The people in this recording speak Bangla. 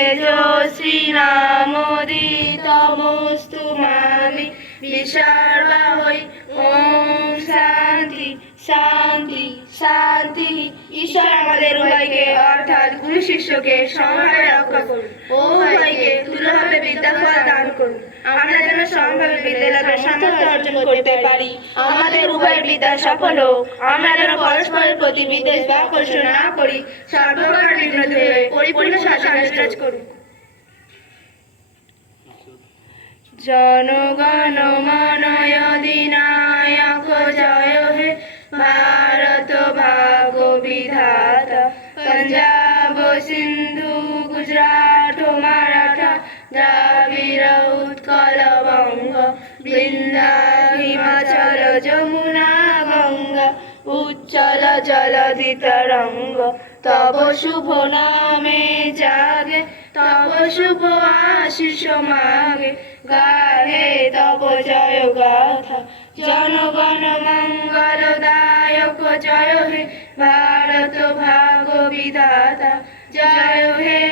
তেজস্বিনামোদিতমস্তু মামি বিসর্বা হই। ওম শান্তি শান্তি শান্তি। ঈশ্বর আমাদের উভয়কে অর্থাৎ গুরু শিষ্যকে সমভাবে রক্ষা করুন ও উভয়কে তুল্যভাবে বিদ্যাফল দান করুন। আমরা যেন সমভাবে বিদ্যা লাভের সামর্থ্য অর্জন করতে পারি, আমাদের উভয়ের বিদ্যা সফল হোক। আমরা যেন পরস্পরের প্রতি বিদ্বেষ বা আকর্ষণ না করি, সর্বপ্রকার বিঘ্ন দূর হয়ে পরিপূর্ণ শান্তি বিরাজ করুক। জনগণ মন অধিনায়ক জয় হে ভারত ভাগ বিধাতা। পঞ্জাব সিন্ধু গুজরাট মারাঠা দ্রাবিড় উৎকল বঙ্গ বৃন্দা হিমাচল যমুনা গঙ্গা উচ্চল জলধি তরঙ্গ। তব শুভ নামে জাগে তব শুভ আশিস মাগে গাহে তব জয় গাথা। জনগণ মঙ্গলদায়ক জয় হে ভারত ভাগ বিধাতা। জয় হে